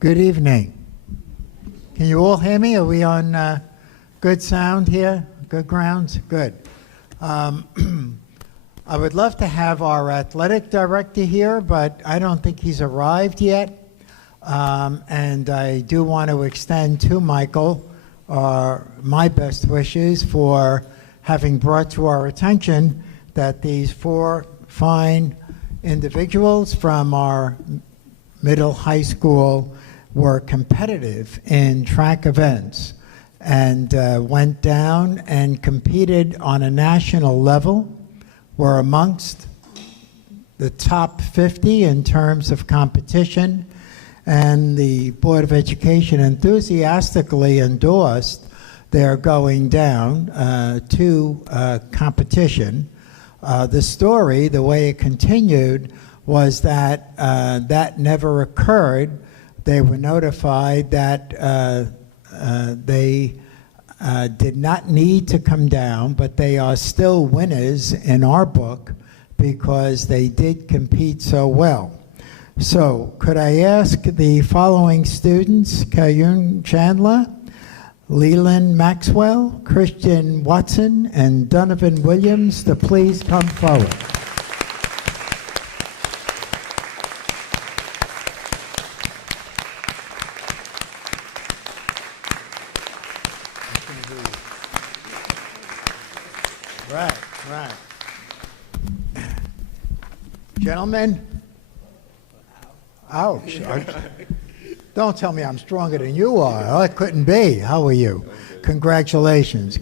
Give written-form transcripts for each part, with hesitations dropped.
Good evening. Can you all hear me? Are we on good sound here? Good grounds? Good. I would love to have our athletic director here, but I don't think he's arrived yet. And I do want to extend to Michael my best wishes for having brought to our attention that these four fine individuals from our middle high school were competitive in track events and went down and competed on a national level, were amongst the top 50 in terms of competition, and the Board of Education enthusiastically endorsed their going down to competition. The story, the way it continued, was that that never occurred. They were notified that they did not need to come down, but they are still winners in our book because they did compete so well. So could I ask the following students, Kayun Chandler, Leland Maxwell, Christian Watson, and Donovan Williams to please come forward. Right. Gentlemen, ouch. Don't tell me I'm stronger than you are. Oh, it couldn't be. How are you? Congratulations.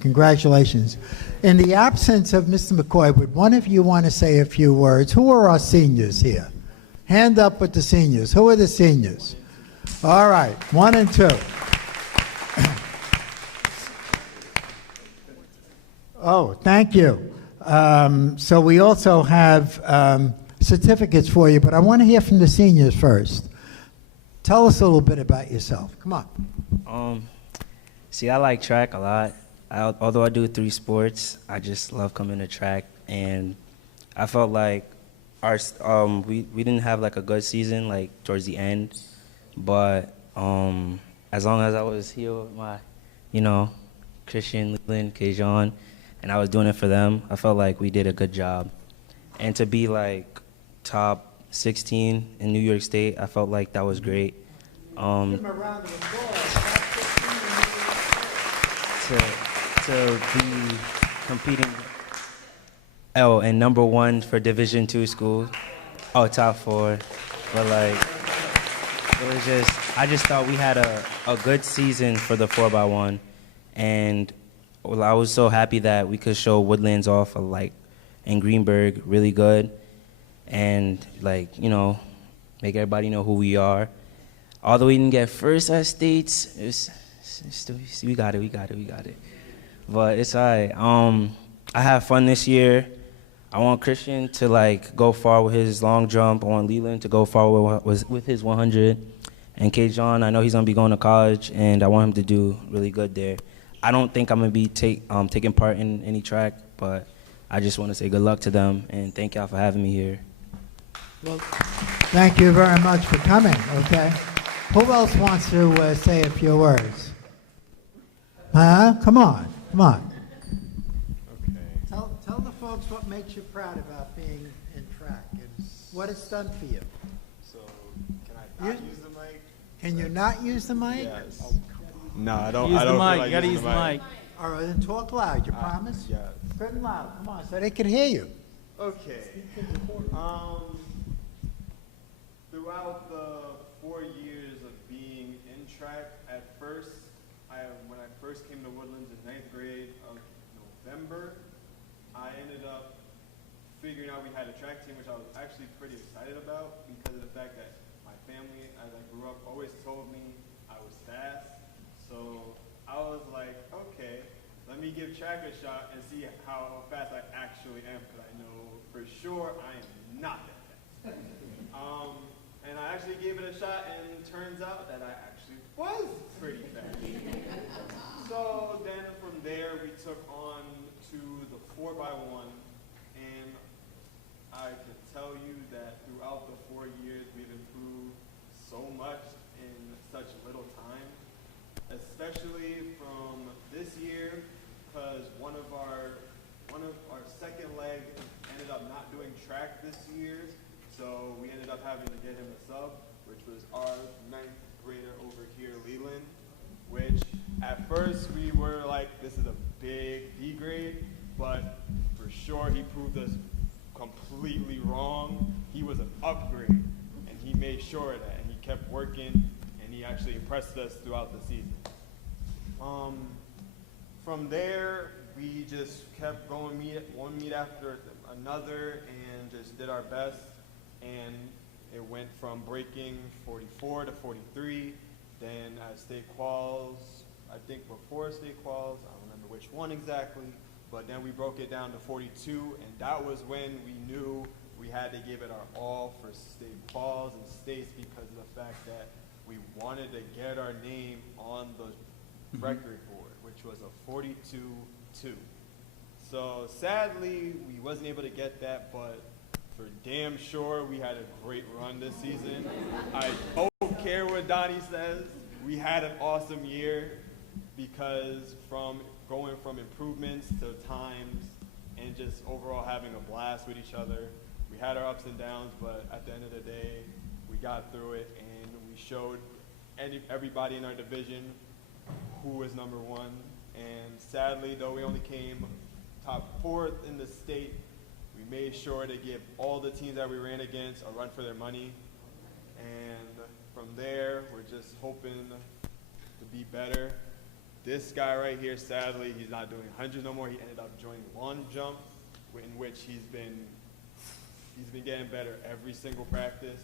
In the absence of Mr. McCoy, would one of you want to say a few words? Who are our seniors here? Hand up with the seniors. Who are the seniors? All right, 1 and 2. Oh, thank you. So we also have certificates for you, but I want to hear from the seniors first. Tell us a little bit about yourself. Come on. See, I like track a lot. Although I do 3 sports, I just love coming to track. And I felt like we didn't have like a good season like towards the end, but as long as I was here with my, Christian, Leland, Kajon, and I was doing it for them, I felt like we did a good job. And to be like top 16 in New York State, I felt like that was great. Give him a round of applause. To be competing and number 1 for Division II school, top 4, but like it was just, I just thought we had a good season for the 4x1, and I was so happy that we could show Woodlands off in Greenburgh really good, and make everybody know who we are. Although we didn't get first at states, we got it. But it's all right. I have fun this year. I want Christian to go far with his long jump. I want Leland to go far with his 100. And Kajon, I know he's gonna be going to college, and I want him to do really good there. I don't think I'm gonna be taking part in any track, but I just want to say good luck to them and thank y'all for having me here. Well, thank you very much for coming. Okay. Who else wants to say a few words? Come on. Okay. Tell the folks what makes you proud about being in track and what it's done for you. So, can I not use the mic? Can you not use the mic? Yes. No, I don't. Use I don't the mic. feel like You gotta using use the mic. All right, then talk loud. You promise? Yes. Good and loud. Come on, so they can hear you. Okay. Throughout the 4 years of being in track, at first, when I first came to Woodlands in 9th grade of November, I ended up figuring out we had a track team, which I was actually pretty excited about because of the fact that my family, as I grew up, always told me I was fast. So I was like, okay, let me give track a shot and see how fast I actually am, because I know for sure I am not that fast. And I actually gave it a shot, and it turns out that I actually was pretty fast. So then from there, we took on to the 4x1, and I can tell you that throughout the 4 years, we've improved so much in such little time, especially from this year, because one of our second leg ended up not doing track this year, so we ended up having to get him a sub, which was our 9th grader over here, Leland, which at first we were like, this is a big D grade, but for sure he proved us completely wrong. He was an upgrade, and he made sure of that, and he kept working, and he actually impressed us throughout the season. From there, we just kept going one meet after another and just did our best, and it went from breaking 44 to 43. Then at state quals, I think before state quals, I don't remember which one exactly, but then we broke it down to 42, and that was when we knew we had to give it our all for state quals and states, because of the fact that we wanted to get our name on the record board, which was a 42-2. So sadly, we wasn't able to get that, but for damn sure, we had a great run this season. I don't care what Donnie says. We had an awesome year, because from going from improvements to times and just overall having a blast with each other. We had our ups and downs, but at the end of the day, we got through it, and we showed everybody in our division who was number one. And sadly, though we only came top 4th in the state, we made sure to give all the teams that we ran against a run for their money. And from there, we're just hoping to be better. This guy right here, sadly, he's not doing hundreds no more. He ended up joining long jump, in which he's been getting better every single practice.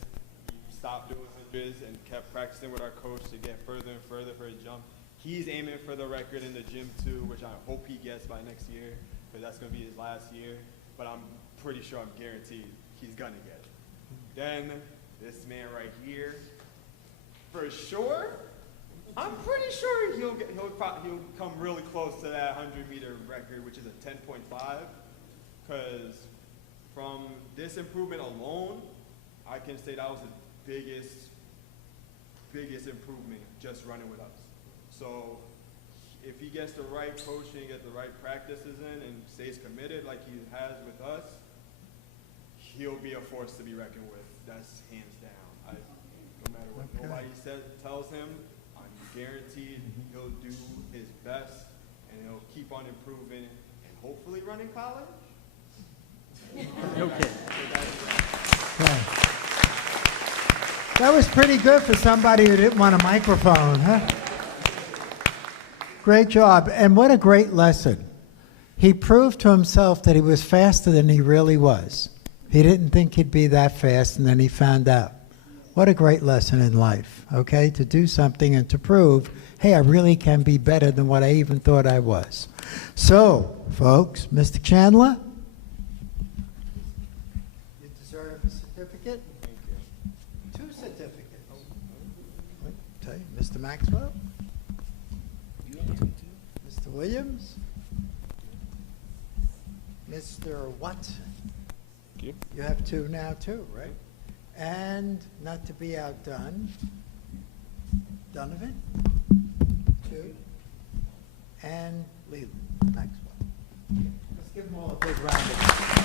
He stopped doing hundreds and kept practicing with our coach to get further and further for his jump. He's aiming for the record in the gym too, which I hope he gets by next year, because that's going to be his last year. But I'm pretty sure, I'm guaranteed, he's going to get it. Then this man right here, for sure, I'm pretty sure he'll come really close to that 100-meter record, which is a 10.5, because from this improvement alone, I can say that was the biggest improvement just running with us. So if he gets the right coaching, gets the right practices in, and stays committed like he has with us, he'll be a force to be reckoned with. That's hands down. No matter what nobody tells him, I'm guaranteed he'll do his best, and he'll keep on improving, and hopefully run in college. Okay. That was pretty good for somebody who didn't want a microphone, huh? Great job, and what a great lesson. He proved to himself that he was faster than he really was. He didn't think he'd be that fast, and then he found out. What a great lesson in life, okay? To do something and to prove, hey, I really can be better than what I even thought I was. So, folks, Mr. Chandler, you deserve a certificate. Thank you. 2 certificates. Okay, Mr. Maxwell. Mr. Williams. Mr. Watson. Thank you. You have 2 now too, right? And not to be outdone, Donovan, 2, and Leland Maxwell. Let's give them all a big round of applause.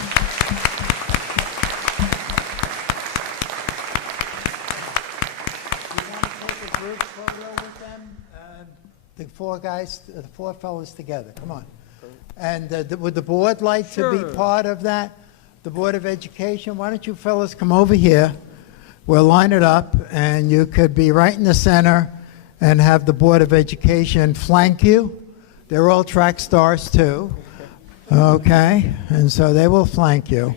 You want to take a group photo with them? The 4 guys, the 4 fellas together. Come on. And would the board like to be part of that? The Board of Education, why don't you fellas come over here? We'll line it up, and you could be right in the center and have the Board of Education flank you. They're all track stars, too. Okay? And so they will flank you.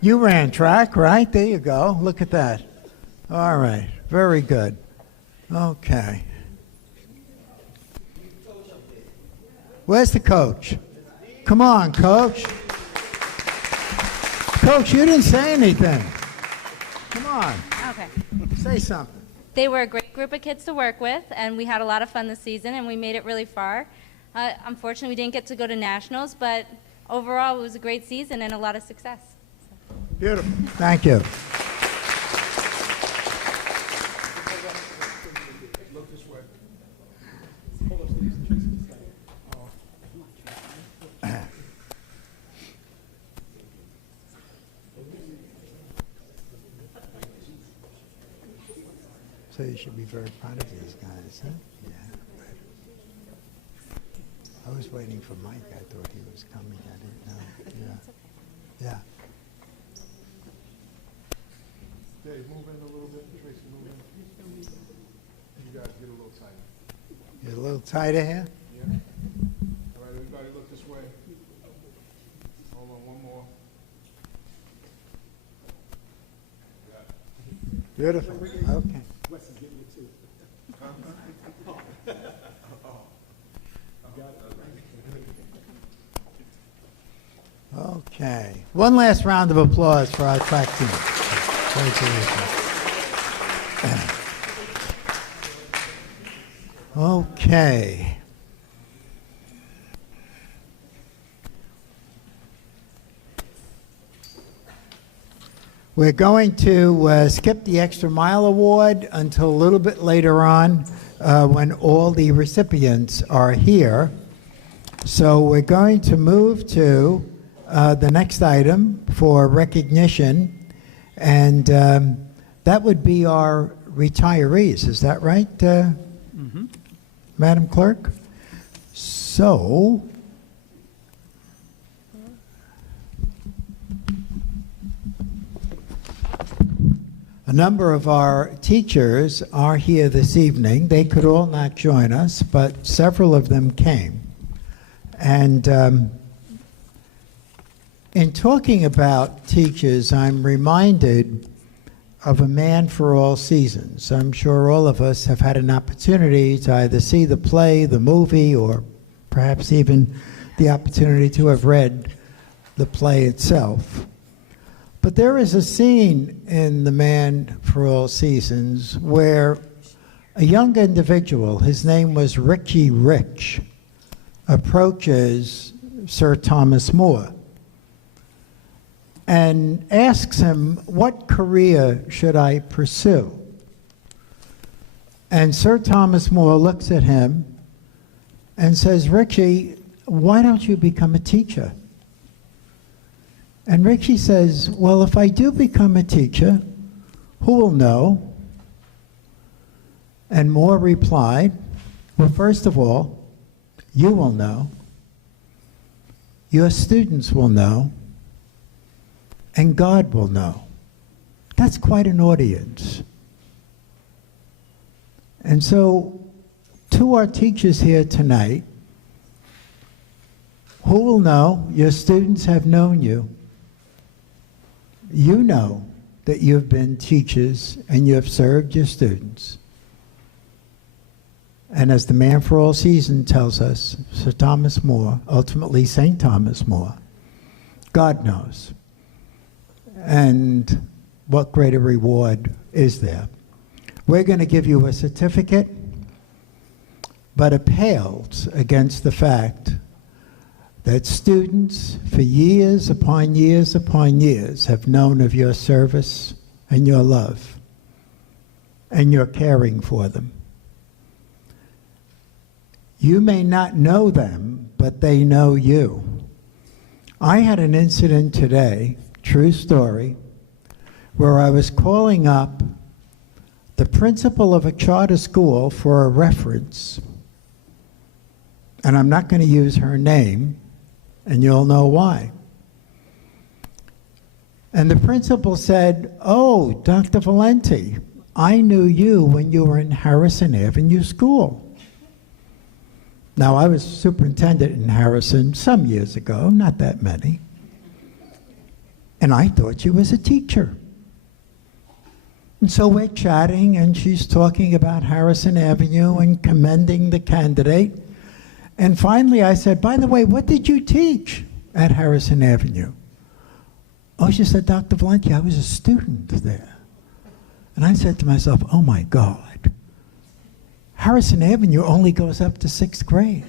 You ran track, right? There you go. Look at that. All right. Very good. Okay. Where's the coach? Come on, coach. Coach, you didn't say anything. Come on. Okay. Say something. They were a great group of kids to work with, and we had a lot of fun this season, and we made it really far. Unfortunately, we didn't get to go to nationals, but overall, it was a great season and a lot of success. Beautiful. Thank you. So you should be very proud of these guys, huh? Yeah. I was waiting for Mike. I thought he was coming. I didn't know. Yeah. Yeah. Dave, move in a little bit. Tracy, move in. You guys get a little tighter. You're a little tighter here? Yeah. All right, everybody look this way. Hold on, one more. Beautiful. Okay. Okay. One last round of applause for our track team. Congratulations. Okay. We're going to skip the Extra Mile Award until a little bit later on when all the recipients are here. So we're going to move to the next item for recognition, and that would be our retirees. Is that right, Madam Clerk? So, a number of our teachers are here this evening. They could all not join us, but several of them came. And in talking about teachers, I'm reminded of A Man for All Seasons. I'm sure all of us have had an opportunity to either see the play, the movie, or perhaps even the opportunity to have read the play itself. But there is a scene in The Man for All Seasons where a young individual, his name was Richie Rich, approaches Sir Thomas More and asks him, what career should I pursue? And Sir Thomas More looks at him and says, Richie, why don't you become a teacher? And Richie says, well, if I do become a teacher, who will know? And Moore replied, well, first of all, you will know, your students will know, and God will know. That's quite an audience. And so, to our teachers here tonight, who will know? Your students have known you. You know that you've been teachers and you have served your students. And as the Man for All Seasons tells us, Sir Thomas More, ultimately St. Thomas More, God knows. And what greater reward is there? We're going to give you a certificate, but it pales against the fact that students for years upon years upon years have known of your service and your love and your caring for them. You may not know them, but they know you. I had an incident today, true story, where I was calling up the principal of a charter school for a reference, and I'm not going to use her name, and you'll know why. And the principal said, oh, Dr. Valenti, I knew you when you were in Harrison Avenue School. Now, I was superintendent in Harrison some years ago, not that many, and I thought you was a teacher. And so we're chatting, and she's talking about Harrison Avenue and commending the candidate. And finally I said, by the way, what did you teach at Harrison Avenue? Oh, she said, Dr. Valenti, I was a student there. And I said to myself, oh my God. Harrison Avenue only goes up to 6th grade.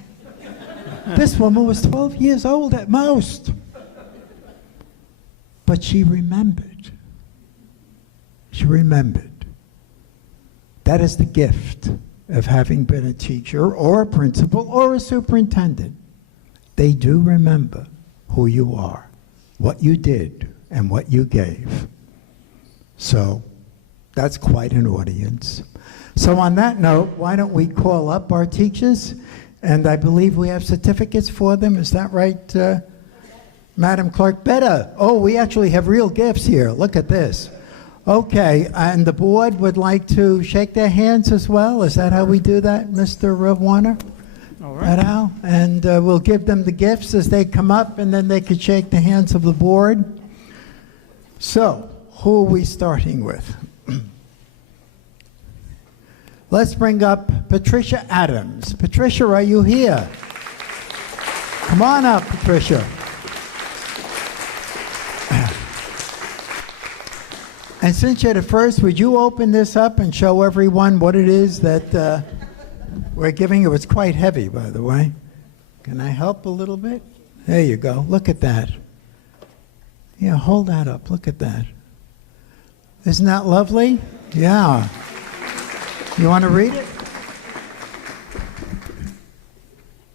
This woman was 12 years old at most. But she remembered. She remembered. That is the gift of having been a teacher or a principal or a superintendent. They do remember who you are, what you did, and what you gave. So, That's quite an audience. So on that note, why don't we call up our teachers? And I believe we have certificates for them. Is that right, Madam Clerk? Better. Oh, we actually have real gifts here. Look at this. Okay, and the board would like to shake their hands as well. Is that how we do that, Mr. Warner? All right. Al? And we'll give them the gifts as they come up, and then they could shake the hands of the board. So, who are we starting with? Let's bring up Patricia Adams. Patricia, are you here? Come on up, Patricia. And since you're the first, would you open this up and show everyone what it is that we're giving you? It's quite heavy, by the way. Can I help a little bit? There you go. Look at that. Yeah, hold that up. Look at that. Isn't that lovely? Yeah. You want to read it?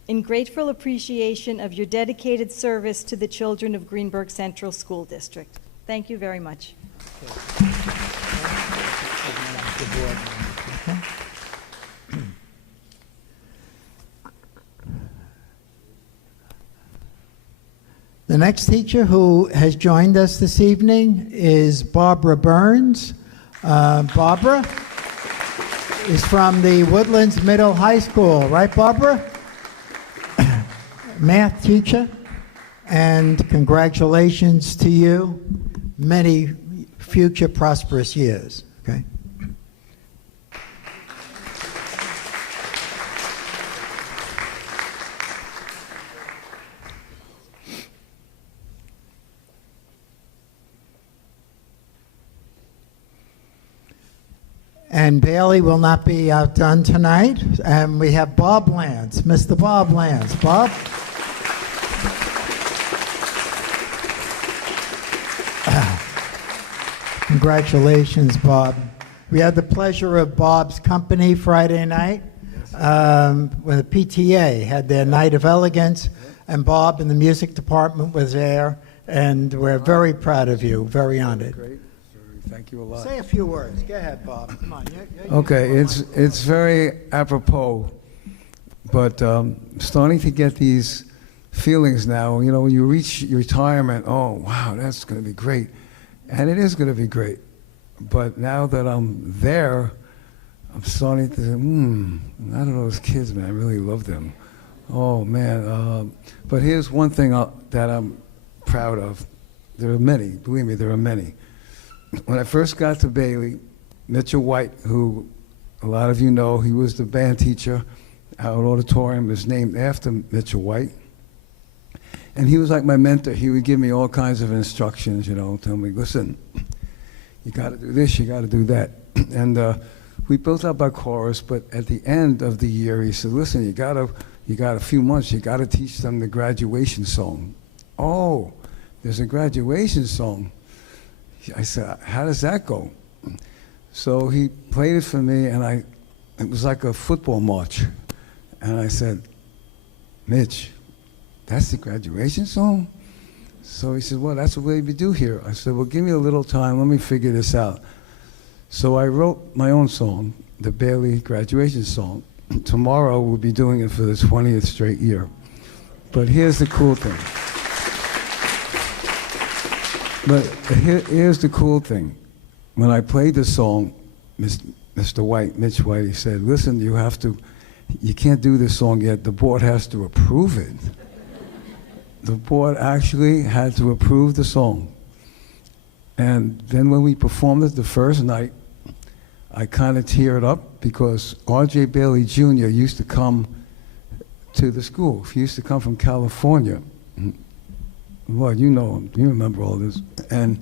In grateful appreciation of your dedicated service to the children of Greenburgh Central School District. Thank you very much. The next teacher who has joined us this evening is Barbara Burns. Barbara is from the Woodlands Middle High School, right, Barbara? Math teacher, and congratulations to you. Many future prosperous years, okay? And Bailey will not be outdone tonight. And we have Bob Lance, Mr. Bob Lance. Bob? Congratulations, Bob. We had the pleasure of Bob's company Friday night when the PTA had their Night of Elegance, and Bob in the music department was there, and we're very proud of you, very honored. Great. Thank you a lot. Say a few words. Go ahead, Bob. Come on. Okay, it's very apropos, but starting to get these feelings now. You know, when you reach your retirement, oh, wow, that's going to be great. And it is going to be great. But now that I'm there, I'm starting to say, I don't know those kids, man. I really love them. Oh, man. But here's one thing that I'm proud of. There are many. Believe me, there are many. When I first got to Bailey, Mitchell White, who a lot of you know, he was the band teacher. Our auditorium is named after Mitchell White. And he was like my mentor. He would give me all kinds of instructions, you know, tell me, listen, you got to do this, you got to do that. And we built up our chorus, but at the end of the year, he said, listen, you got a few months, you got to teach them the graduation song. Oh, there's a graduation song. I said, how does that go? So he played it for me, and it was like a football march. And I said, Mitch, that's the graduation song? So he said, well, that's what we do here. I said, well, give me a little time. Let me figure this out. So I wrote my own song, the Bailey graduation song. Tomorrow we'll be doing it for the 20th straight year. But here's the cool thing. Here's the cool thing. When I played the song, Mr. White, Mitch White, he said, listen, you can't do this song yet. The board has to approve it. The board actually had to approve the song. And then when we performed it the first night, I kind of teared up because R.J. Bailey Jr. used to come to the school. He used to come from California. Well, you know him. You remember all this. And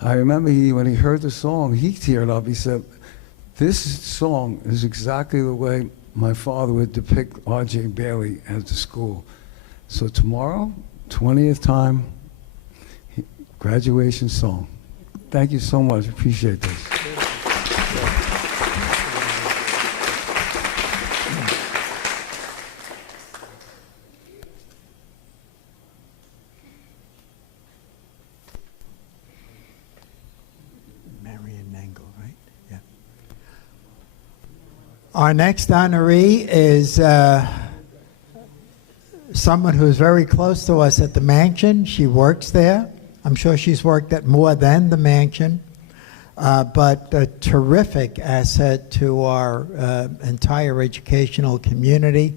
I remember when he heard the song, he teared up. He said, this song is exactly the way my father would depict R.J. Bailey at the school. So tomorrow, 20th time, graduation song. Thank you so much. Appreciate this. Marion Nangle, right? Our next honoree is someone who's very close to us at the mansion. She works there. I'm sure she's worked at more than the mansion, but a terrific asset to our entire educational community.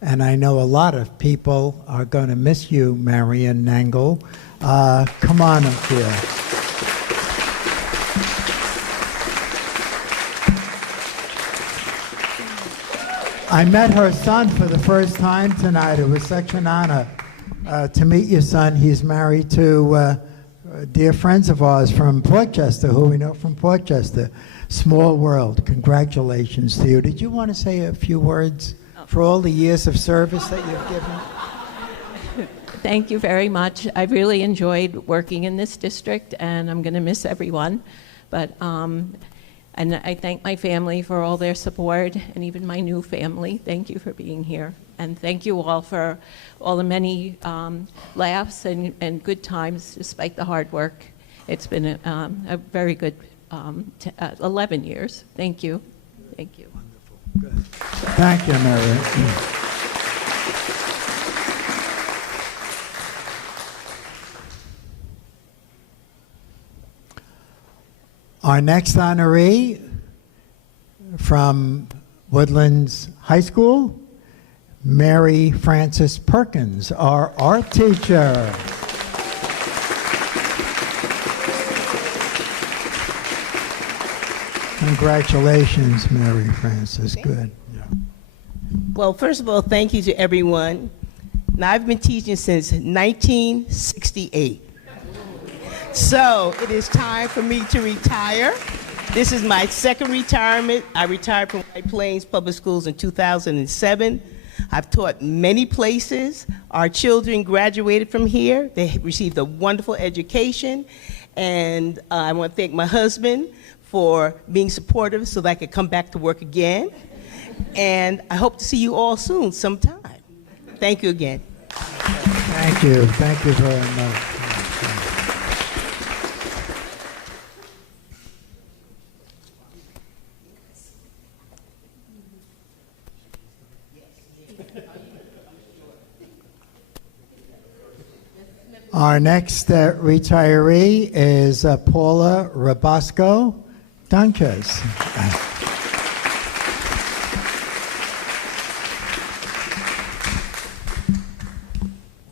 And I know a lot of people are going to miss you, Marion Nangle. Come on up here. I met her son for the first time tonight. It was such an honor to meet your son. He's married to dear friends of ours from Portchester, who we know from Portchester. Small world. Congratulations to you. Did you want to say a few words for all the years of service that you've given? Thank you very much. I've really enjoyed working in this district, and I'm going to miss everyone. But and I thank my family for all their support, and even my new family. Thank you for being here. And thank you all for all the many laughs and good times despite the hard work. It's been a very good 11 years. Thank you. Thank you. Wonderful. Good. Thank you, Mary. Our next honoree from Woodlands High School, Mary Frances Perkins, our art teacher. Congratulations, Mary Frances. Good. Yeah. Well, first of all, thank you to everyone. Now, I've been teaching since 1968. So it is time for me to retire. This is my second retirement. I retired from White Plains Public Schools in 2007. I've taught many places. Our children graduated from here. They received a wonderful education. And I want to thank my husband for being supportive so that I could come back to work again. And I hope to see you all soon, sometime. Thank you again. Thank you. Thank you very much. Our next retiree is Paula Rabasco Dunches.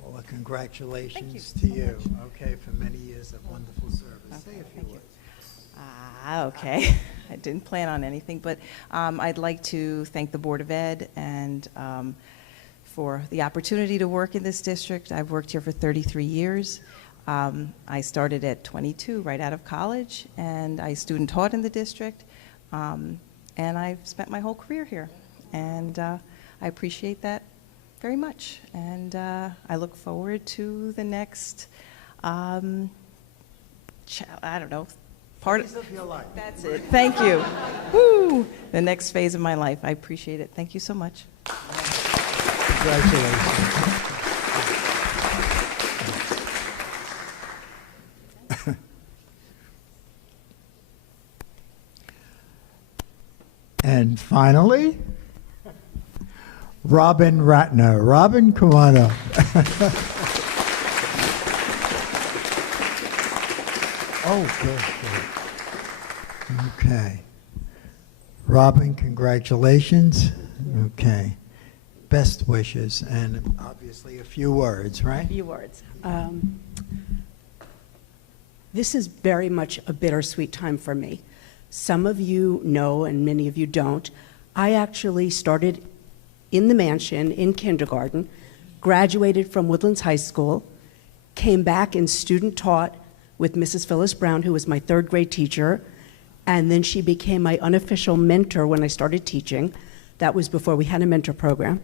Paula, congratulations to you. Okay, for many years of wonderful service. Say a few words. Okay. I didn't plan on anything, but I'd like to thank the Board of Ed and for the opportunity to work in this district. I've worked here for 33 years. I started at 22, right out of college, and I student taught in the district, and I've spent my whole career here. And I appreciate that very much. And I look forward to the next, I don't know, phase of your life. That's it. Thank you. Woo! The next phase of my life. I appreciate it. Thank you so much. Congratulations. And finally, Robin Ratner. Robin, come on up. Oh, good, good. Okay. Robin, congratulations. Okay. Best wishes, and obviously a few words, right? A few words. This is very much a bittersweet time for me. Some of you know, and many of you don't. I actually started in the mansion in kindergarten, graduated from Woodlands High School, came back and student taught with Mrs. Phyllis Brown, who was my third grade teacher, and then she became my unofficial mentor when I started teaching. That was before we had a mentor program.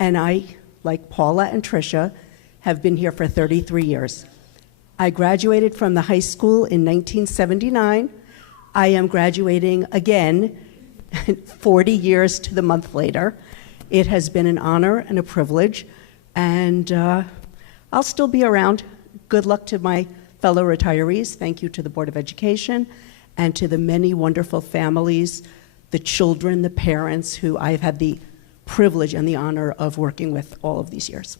And I, like Paula and Tricia, have been here for 33 years. I graduated from the high school in 1979. I am graduating again 40 years to the month later. It has been an honor and a privilege, and I'll still be around. Good luck to my fellow retirees. Thank you to the Board of Education and to the many wonderful families the children, the parents who I've had the privilege and the honor of working with all of these years.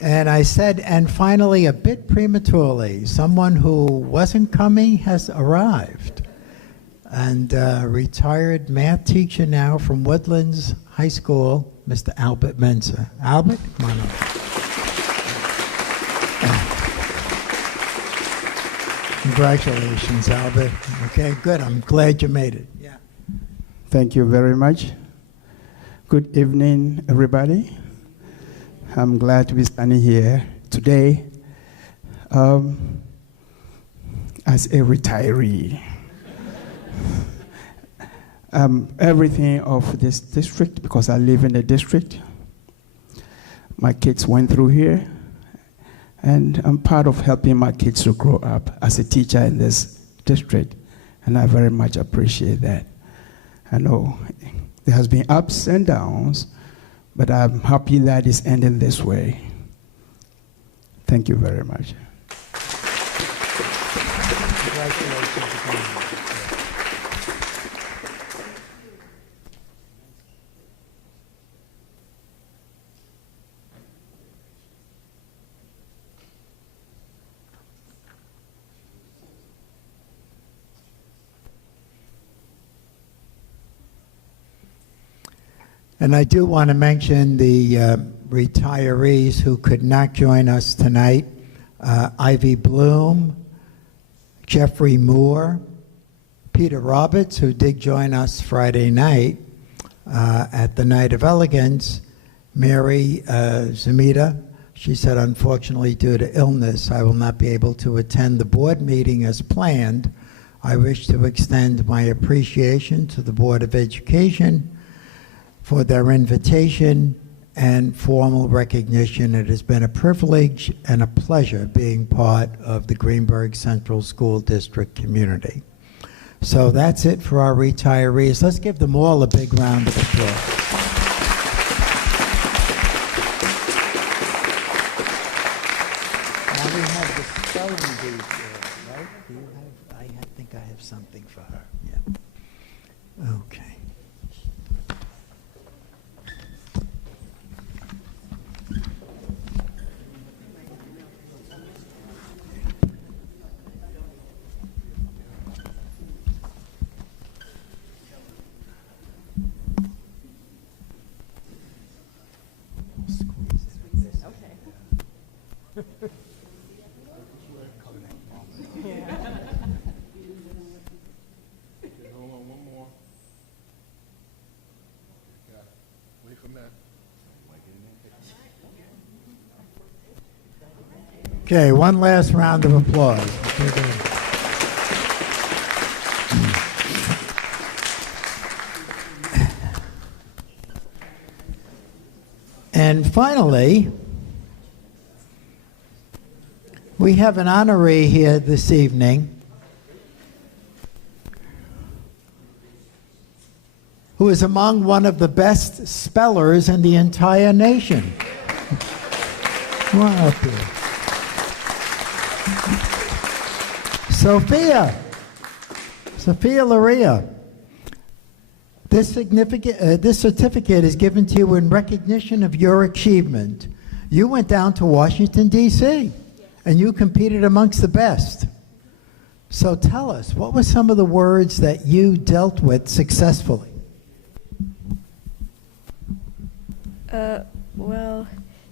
And I said, and finally, a bit prematurely, someone who wasn't coming has arrived. And retired math teacher now from Woodlands High School, Mr. Albert Mensa. Albert, come on up. Congratulations, Albert. Okay, good. I'm glad you made it. Yeah. Thank you very much. Good evening, everybody. I'm glad to be standing here today as a retiree. Everything of this district, because I live in the district. My kids went through here, and I'm part of helping my kids to grow up as a teacher in this district, and I very much appreciate that. I know there has been ups and downs, but I'm happy that it's ending this way. Thank you very much. Congratulations again. And I do want to mention the retirees who could not join us tonight. Ivy Bloom, Jeffrey Moore, Peter Roberts, who did join us Friday night at the Night of Elegance, Mary Zamita. She said, unfortunately, due to illness, I will not be able to attend the board meeting as planned. I wish to extend my appreciation to the Board of Education for their invitation and formal recognition. It has been a privilege and a pleasure being part of the Greenburgh Central School District community. So that's it for our retirees. Let's give them all a big round of applause. Now we have the spelling bee here, right? Do you have, I think I have something for her. Yeah. Okay. Okay, one last round of applause. And finally, we have an honoree here this evening who is among one of the best spellers in the entire nation. Come on up here. Sophia Laria. This certificate is given to you in recognition of your achievement. You went down to Washington, D.C., and you competed amongst the best. So tell us, what were some of the words that you dealt with successfully? Well,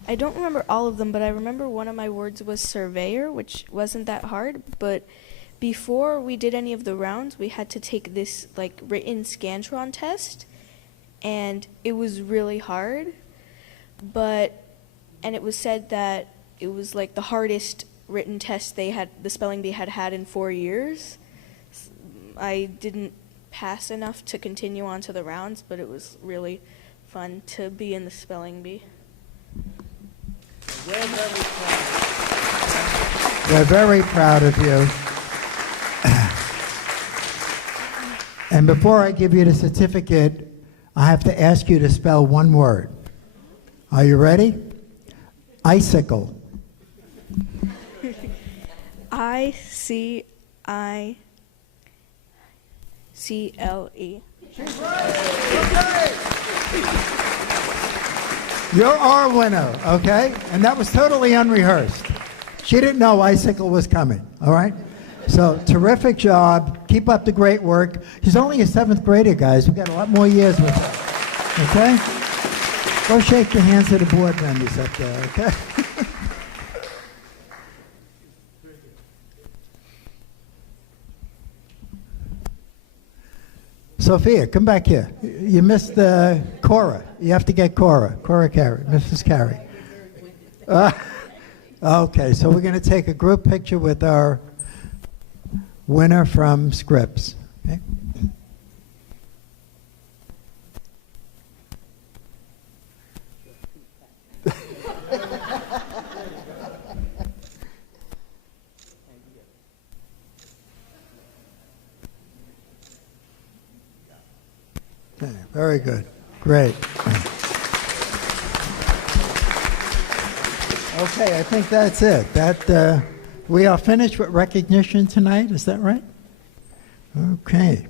I don't remember all of them, but I remember one of my words was surveyor, which wasn't that hard, but before we did any of the rounds, we had to take this like written Scantron test, and it was really hard, and it was said that it was like the hardest written test the spelling bee had in 4 years. I didn't pass enough to continue on to the rounds, but it was really fun to be in the spelling bee. We're very proud of you. And before I give you the certificate, I have to ask you to spell one word. Are you ready? Icicle. ICICLE. You're our winner, okay? And that was totally unrehearsed. She didn't know icicle was coming, all right? So terrific job. Keep up the great work. She's only a 7th grader, guys. We've got a lot more years with her, okay? Go shake the hands of the board members up there, okay? Sophia, come back here. You missed Cora. You have to get Cora. Cora Carey, Mrs. Carey. Okay, so we're going to take a group picture with our winner from Scripps. Okay. Okay, very good. Great. Okay, I think that's it. We are finished with recognition tonight, is that right? Okay.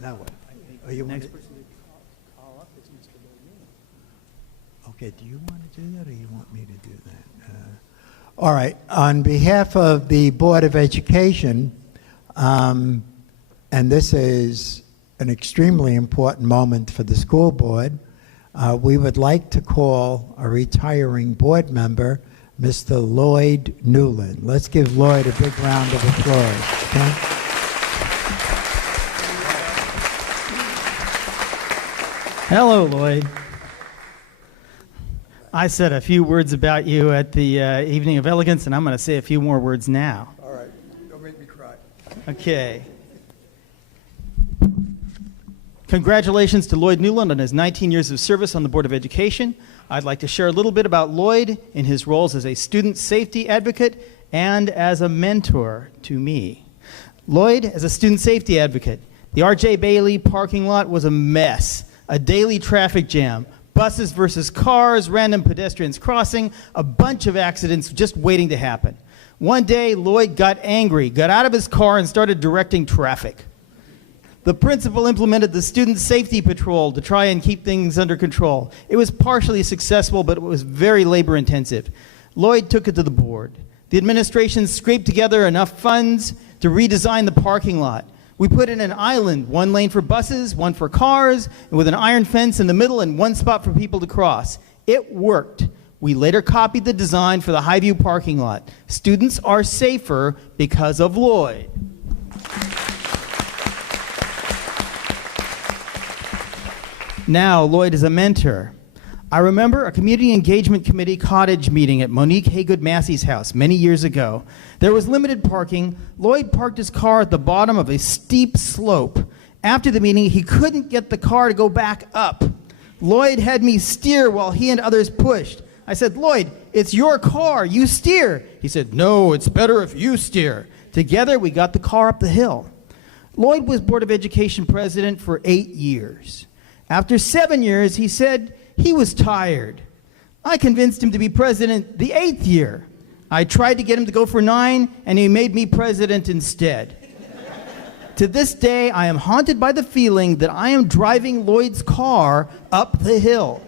Now what? Are you next person to call up is Mr. BOE. Okay, do you want to do that or you want me to do that? All right, on behalf of the Board of Education, and this is an extremely important moment for the school board, we would like to call a retiring board member, Mr. Lloyd Newland. Let's give Lloyd a big round of applause. Okay? Hello, Lloyd. I said a few words about you at the Evening of Elegance, and I'm going to say a few more words now. All right. Don't make me cry. Okay. Congratulations to Lloyd Newland on his 19 years of service on the Board of Education. I'd like to share a little bit about Lloyd in his roles as a student safety advocate and as a mentor to me. Lloyd, as a student safety advocate, the R.J. Bailey parking lot was a mess, a daily traffic jam, buses versus cars, random pedestrians crossing, a bunch of accidents just waiting to happen. One day, Lloyd got angry, got out of his car, and started directing traffic. The principal implemented the student safety patrol to try and keep things under control. It was partially successful, but it was very labor intensive. Lloyd took it to the board. The administration scraped together enough funds to redesign the parking lot. We put in an island, one lane for buses, one for cars, and with an iron fence in the middle and one spot for people to cross. It worked. We later copied the design for the Highview parking lot. Students are safer because of Lloyd. Now, Lloyd is a mentor. I remember a community engagement committee cottage meeting at Monique Haygood Massey's house many years ago. There was limited parking. Lloyd parked his car at the bottom of a steep slope. After the meeting, he couldn't get the car to go back up. Lloyd had me steer while he and others pushed. I said, Lloyd, it's your car, you steer. He said, no, it's better if you steer. Together, we got the car up the hill. Lloyd was Board of Education president for 8 years. After 7 years, he said he was tired. I convinced him to be president the 8th year. I tried to get him to go for 9, and he made me president instead. To this day, I am haunted by the feeling that I am driving Lloyd's car up the hill.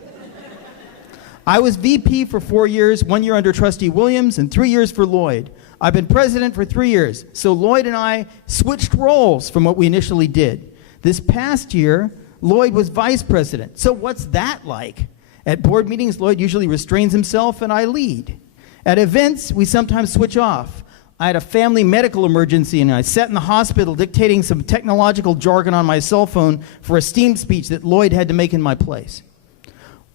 I was VP for 4 years, 1 year under Trustee Williams, and 3 years for Lloyd. I've been president for 3 years, so Lloyd and I switched roles from what we initially did. This past year, Lloyd was vice president. So what's that like? At board meetings, Lloyd usually restrains himself and I lead. At events, we sometimes switch off. I had a family medical emergency and I sat in the hospital dictating some technological jargon on my cell phone for a steam speech that Lloyd had to make in my place.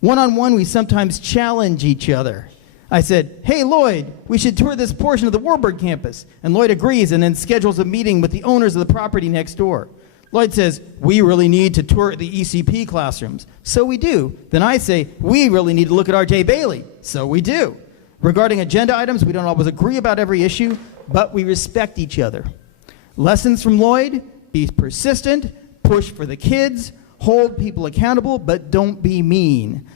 One-on-one, we sometimes challenge each other. I said, hey Lloyd, we should tour this portion of the Warburg campus. And Lloyd agrees and then schedules a meeting with the owners of the property next door. Lloyd says, we really need to tour the ECP classrooms. So we do. Then I say, we really need to look at R.J. Bailey. So we do. Regarding agenda items, we don't always agree about every issue, but we respect each other. Lessons from Lloyd, be persistent, push for the kids, hold people accountable, but don't be mean.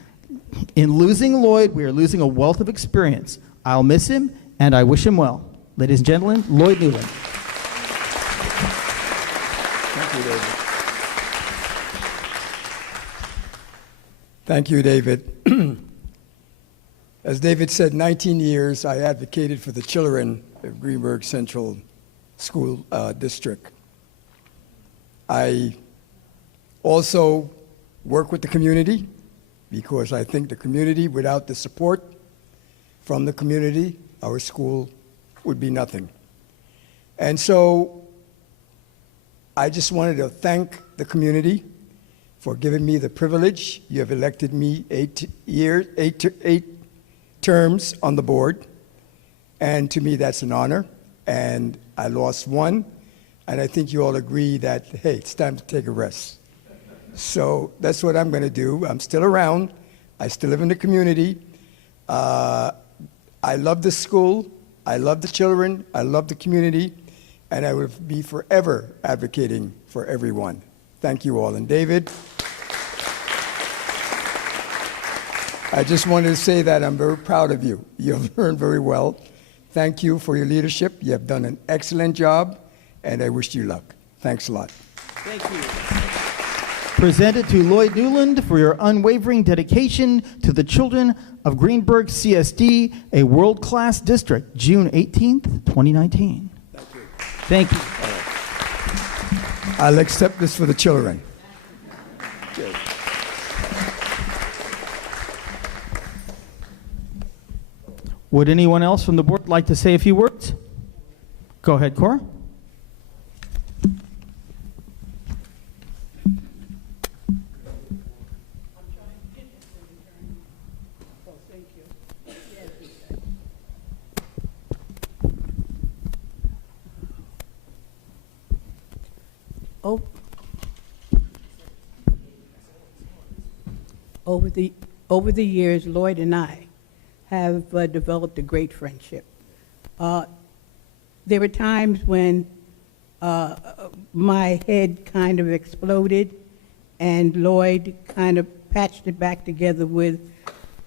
In losing Lloyd, we are losing a wealth of experience. I'll miss him, and I wish him well. Ladies and gentlemen, Lloyd Newland. Thank you, David. Thank you, David. As David said, 19 years I advocated for the children of Greenburgh Central School District. I also work with the community because I think the community, without the support from the community, our school would be nothing. And so I just wanted to thank the community for giving me the privilege. You have elected me 8 terms on the board, and to me that's an honor. And I lost one, and I think you all agree that, hey, it's time to take a rest. So that's what I'm going to do. I'm still around. I still live in the community. I love the school. I love the children. I love the community. And I will be forever advocating for everyone. Thank you all. And David, I just wanted to say that I'm very proud of you. You have learned very well. Thank you for your leadership. You have done an excellent job, and I wish you luck. Thanks a lot. Thank you. Presented to Lloyd Newland for your unwavering dedication to the children of Greenburgh CSD, a world-class district, June 18th, 2019. Thank you. I'll accept this for the children. Okay. Would anyone else from the board like to say a few words? Go ahead, Cora. Over the years, Lloyd and I have developed a great friendship. There were times when my head kind of exploded and Lloyd kind of patched it back together with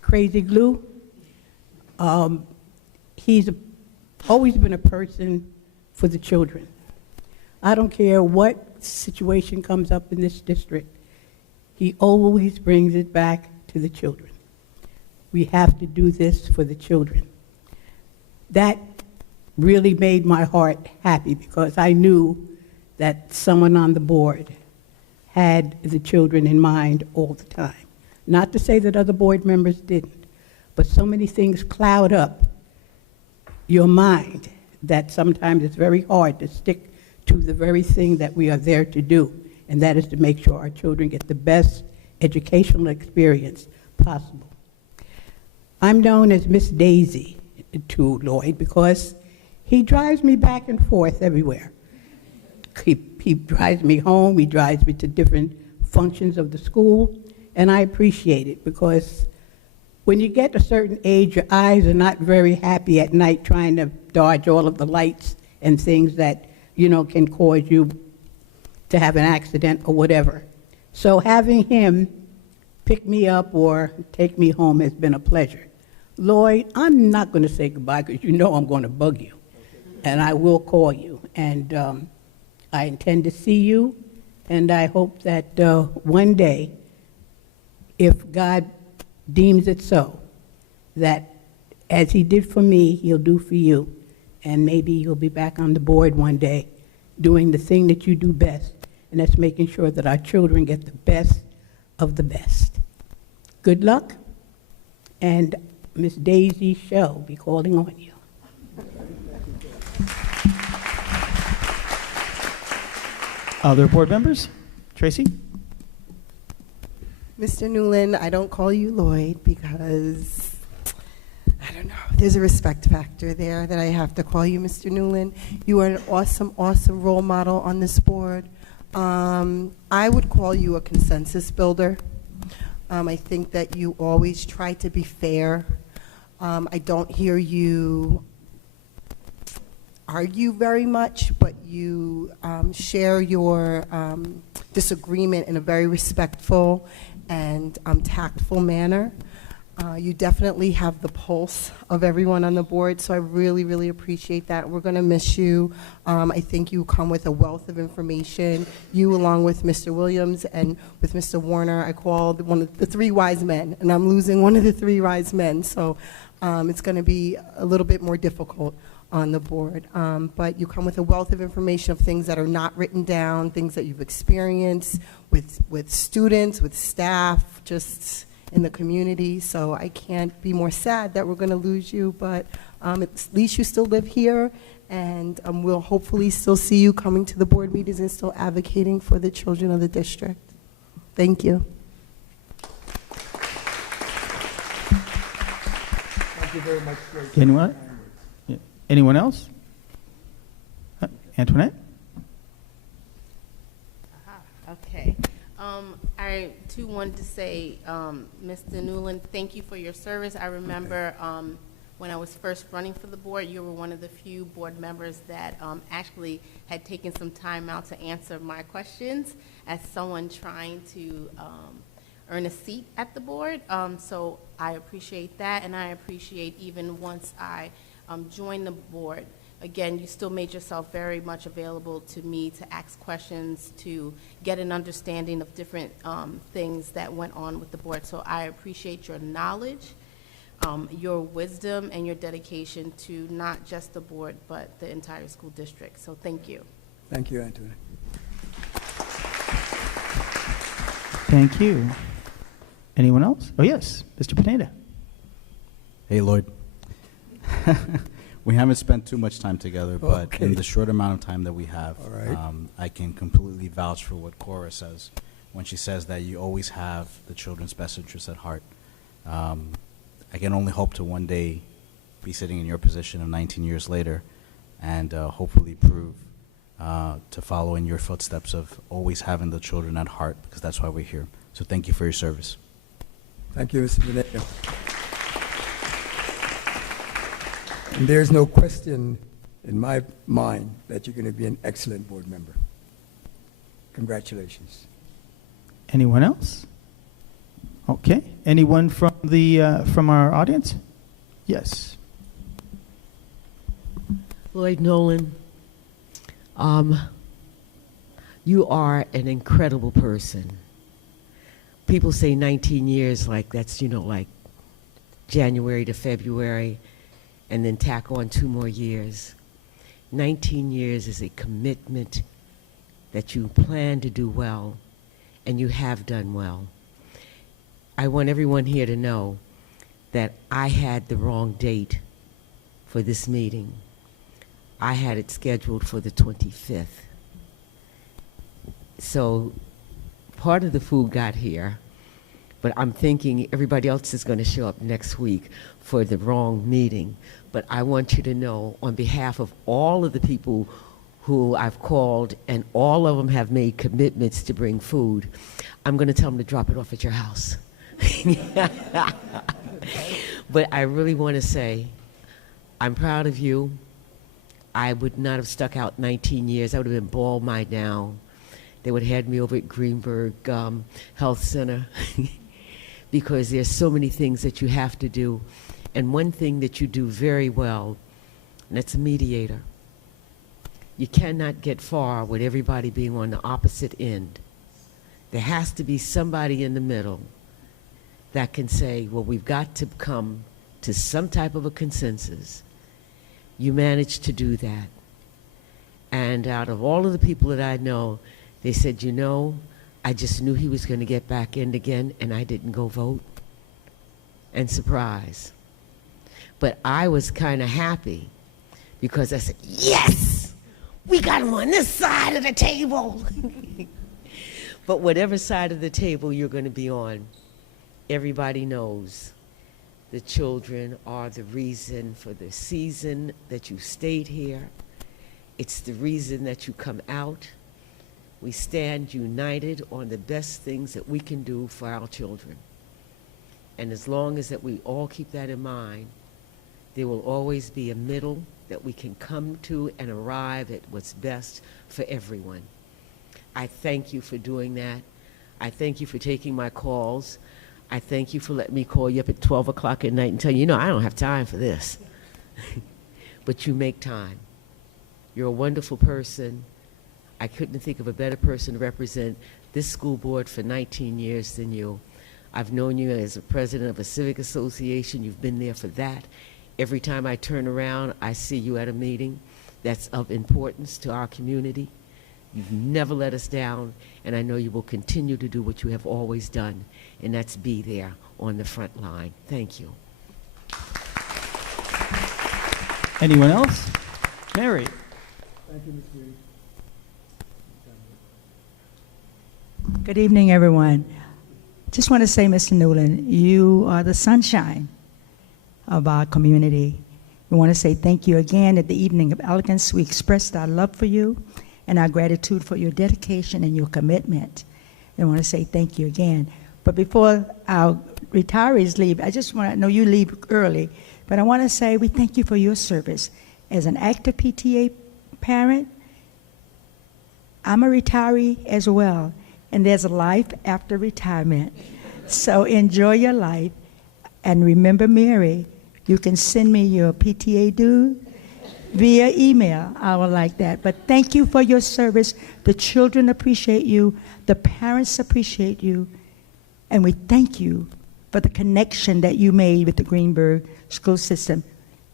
crazy glue. He's always been a person for the children. I don't care what situation comes up in this district, he always brings it back to the children. We have to do this for the children. That really made my heart happy because I knew that someone on the board had the children in mind all the time. Not to say that other board members didn't, but so many things cloud up your mind that sometimes it's very hard to stick to the very thing that we are there to do, and that is to make sure our children get the best educational experience possible. I'm known as Miss Daisy to Lloyd because he drives me back and forth everywhere. He drives me home, he drives me to different functions of the school, and I appreciate it because when you get a certain age, your eyes are not very happy at night trying to dodge all of the lights and things that, you know, can cause you to have an accident or whatever. So having him pick me up or take me home has been a pleasure. Lloyd, I'm not going to say goodbye because you know I'm going to bug you, and I will call you. And I intend to see you, and I hope that one day, if God deems it so, that as he did for me, he'll do for you. And maybe you'll be back on the board one day doing the thing that you do best, and that's making sure that our children get the best of the best. Good luck, and Miss Daisy shall be calling on you. Other board members? Tracy? Mr. Newland, I don't call you Lloyd because, I don't know, there's a respect factor there that I have to call you Mr. Newland. You are an awesome, awesome role model on this board. I would call you a consensus builder. I think that you always try to be fair. I don't hear you argue very much, but you share your disagreement in a very respectful and tactful manner. You definitely have the pulse of everyone on the board, so I really, really appreciate that. We're going to miss you. I think you come with a wealth of information. You, along with Mr. Williams and with Mr. Warner, I called one of the three wise men, and I'm losing one of the three wise men, so it's going to be a little bit more difficult on the board. But you come with a wealth of information of things that are not written down, things that you've experienced with students, with staff, just in the community. So I can't be more sad that we're going to lose you, but at least you still live here, and we'll hopefully still see you coming to the board meetings and still advocating for the children of the district. Thank you. Thank you very much. Anyone? Yeah. Anyone else? Antoinette? Okay. I too wanted to say, Mr. Newland, thank you for your service. I remember when I was first running for the board, you were one of the few board members that actually had taken some time out to answer my questions as someone trying to earn a seat at the board. So I appreciate that, and I appreciate even once I joined the board, again, you still made yourself very much available to me to ask questions, to get an understanding of different things that went on with the board. So I appreciate your knowledge, your wisdom, and your dedication to not just the board, but the entire school district. So thank you. Thank you, Anthony. Thank you. Anyone else? Oh, yes, Mr. Pineda. Hey, Lloyd. We haven't spent too much time together, but in the short amount of time that we have, I can completely vouch for what Cora says when she says that you always have the children's best interests at heart. I can only hope to one day be sitting in your position of 19 years later and hopefully prove to follow in your footsteps of always having the children at heart, because that's why we're here. So thank you for your service. Thank you, Mr. Pineda. And there's no question in my mind that you're going to be an excellent board member. Congratulations. Anyone else? Okay. Anyone from the from our audience? Yes. Lloyd Nolan, you are an incredible person. People say 19 years, like that's, you know, like January to February, and then tack on 2 more years. 19 years is a commitment that you plan to do well, and you have done well. I want everyone here to know that I had the wrong date for this meeting. I had it scheduled for the 25th. So part of the food got here, but I'm thinking everybody else is going to show up next week for the wrong meeting. But I want you to know, on behalf of all of the people who I've called, and all of them have made commitments to bring food, I'm going to tell them to drop it off at your house. But I really want to say, I'm proud of you. I would not have stuck out 19 years. I would have been bald my now. They would have had me over at Greenburgh Health Center because there's so many things that you have to do. And one thing that you do very well, and that's a mediator. You cannot get far with everybody being on the opposite end. There has to be somebody in the middle that can say, well, we've got to come to some type of a consensus. You managed to do that. And out of all of the people that I know, they said, you know, I just knew he was going to get back in again, and I didn't go vote. And surprise. But I was kind of happy because I said, yes, we got him on this side of the table. But whatever side of the table you're going to be on, everybody knows the children are the reason for the season that you stayed here. It's the reason that you come out. We stand united on the best things that we can do for our children. And as long as that we all keep that in mind, there will always be a middle that we can come to and arrive at what's best for everyone. I thank you for doing that. I thank you for taking my calls. I thank you for letting me call you up at 12 o'clock at night and tell you, I don't have time for this. But you make time. You're a wonderful person. I couldn't think of a better person to represent this school board for 19 years than you. I've known you as a president of a civic association. You've been there for that. Every time I turn around, I see you at a meeting that's of importance to our community. You've never let us down, and I know you will continue to do what you have always done, and that's be there on the front line. Thank you. Anyone else? Mary. Thank you, Ms. Reed. Good evening, everyone. Just want to say, Mr. Newland, you are the sunshine of our community. We want to say thank you again. At the Evening of Elegance, we expressed our love for you and our gratitude for your dedication and your commitment. I want to say thank you again. But before our retirees leave, I just want to know you leave early, but I want to say we thank you for your service. As an active PTA parent, I'm a retiree as well, and there's a life after retirement. So enjoy your life, and remember Mary, you can send me your PTA dues via email. I would like that. But thank you for your service. The children appreciate you. The parents appreciate you. And we thank you for the connection that you made with the Greenburgh school system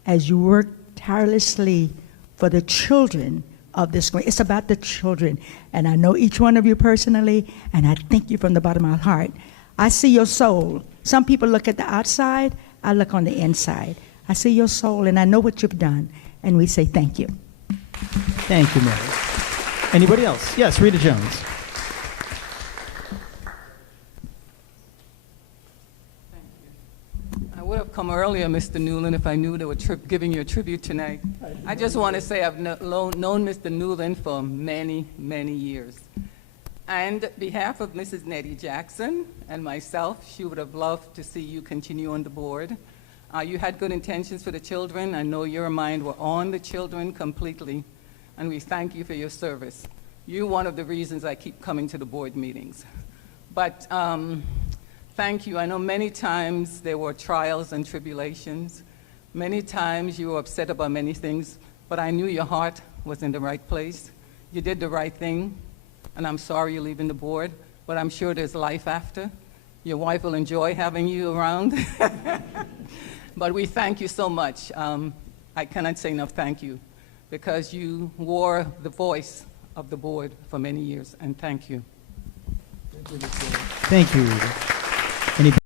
as you work tirelessly for the children of this school. It's about the children. And I know each one of you personally, and I thank you from the bottom of my heart. I see your soul. Some people look at the outside. I look on the inside. I see your soul, and I know what you've done. And we say thank you. Thank you, Mary. Anybody else? Yes, Rita Jones. I would have come earlier, Mr. Newland, if I knew they were giving you a tribute tonight. I just want to say I've known Mr. Newland for many, many years. And on behalf of Mrs. Nettie Jackson and myself, she would have loved to see you continue on the board. You had good intentions for the children. I know your mind were on the children completely, and we thank you for your service. You're one of the reasons I keep coming to the board meetings. But thank you. I know many times there were trials and tribulations. Many times you were upset about many things, but I knew your heart was in the right place. You did the right thing, and I'm sorry you're leaving the board, but I'm sure there's life after. Your wife will enjoy having you around. But we thank you so much. I cannot say enough thank you, because you were the voice of the board for many years, and thank you. Thank you, Rita. Any